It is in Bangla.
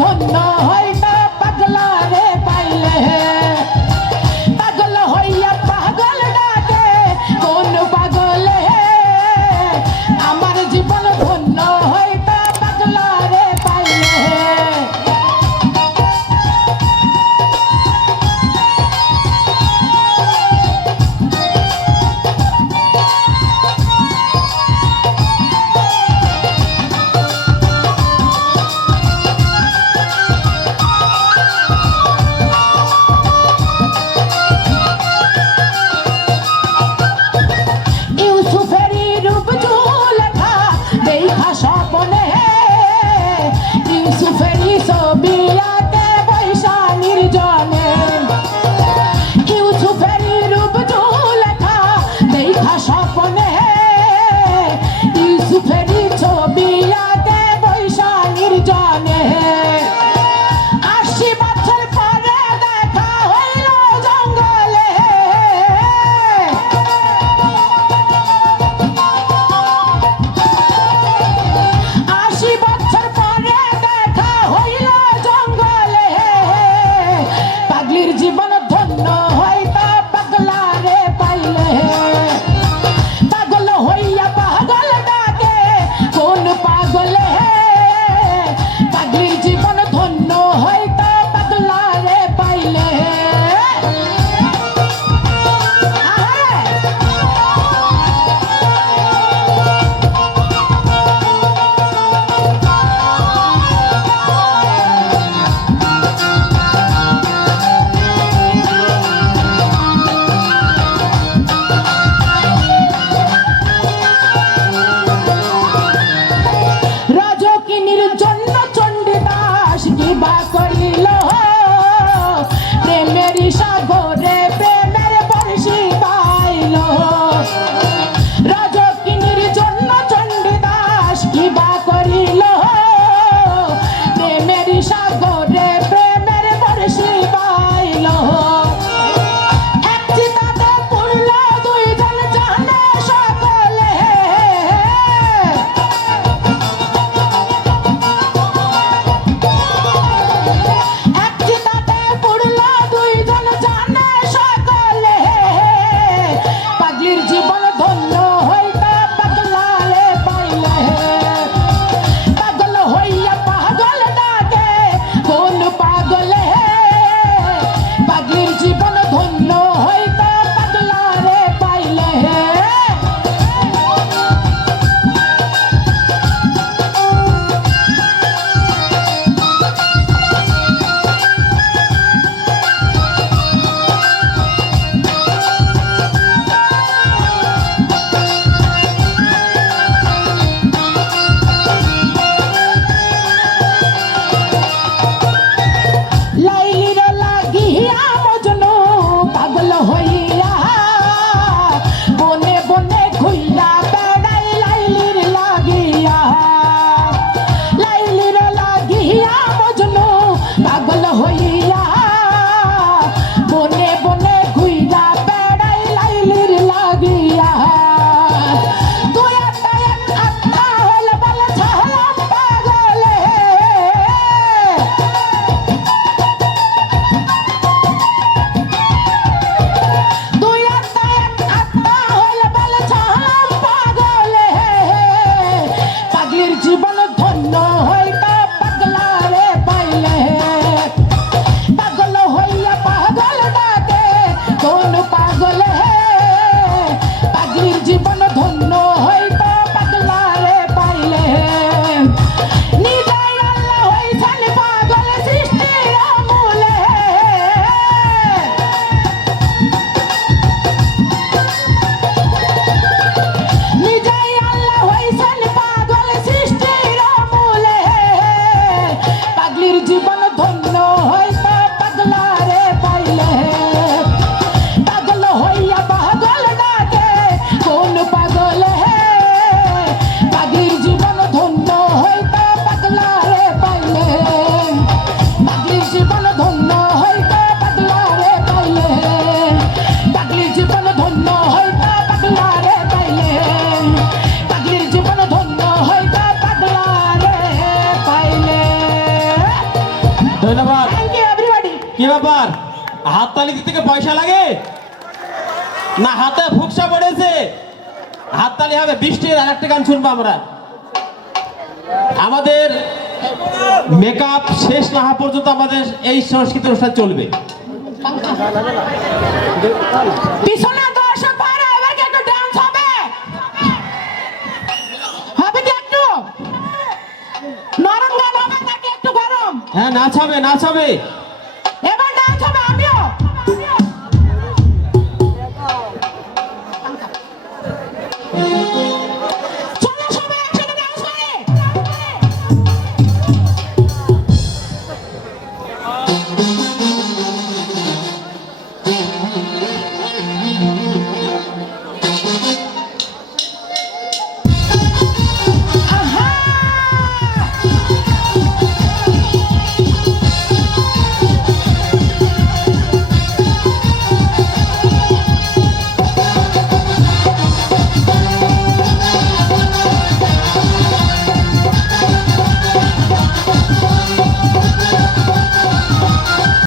ধন্য হইতা পাগলা রে পাইলে পাগল হইয়া পাগল ডাকে কোন পাগলে আমার জীবন ধন্য হইতা পাগলা রে পাইলে ইউসুফেরই রূপ ঝুলকা দেখা স্বপ্নে ইউসুফেরই ছবিয়াতে বৈশা নির্জনে ইউসুফেরই রূপ ঝুলকা দেখা স্বপ্নে ইউসুফেরই ছবিয়াতে বৈশা নির্জনে ৮০ বছর পরে দেখা হইল জঙ্গলে ৮০ বছর পরে দেখা হইল জঙ্গলে ধন্যবাদ। Thank you everybody. কি ব্যাপার, হাততালি দিতে কি পয়সা লাগে না হাতে ফুকসা পড়েছে? হাততালি হবে। বৃষ্টির আর একটা গান শুনবো আমরা। আমাদের মেকআপ শেষ না হওয়া পর্যন্ত আমাদের এই সংস্কৃত অনুষ্ঠান চলবে। পিছনে দর্শক ভাইরা এবার কি একটু ডান্স হবে? হবে কি একটু নরম গান হবে নাকি একটু গরম? হ্যাঁ, নাচ হবে, নাচ হবে। এবার ডান্স হবে। আমিও চলো সবাই একসাথে ডান্স করি।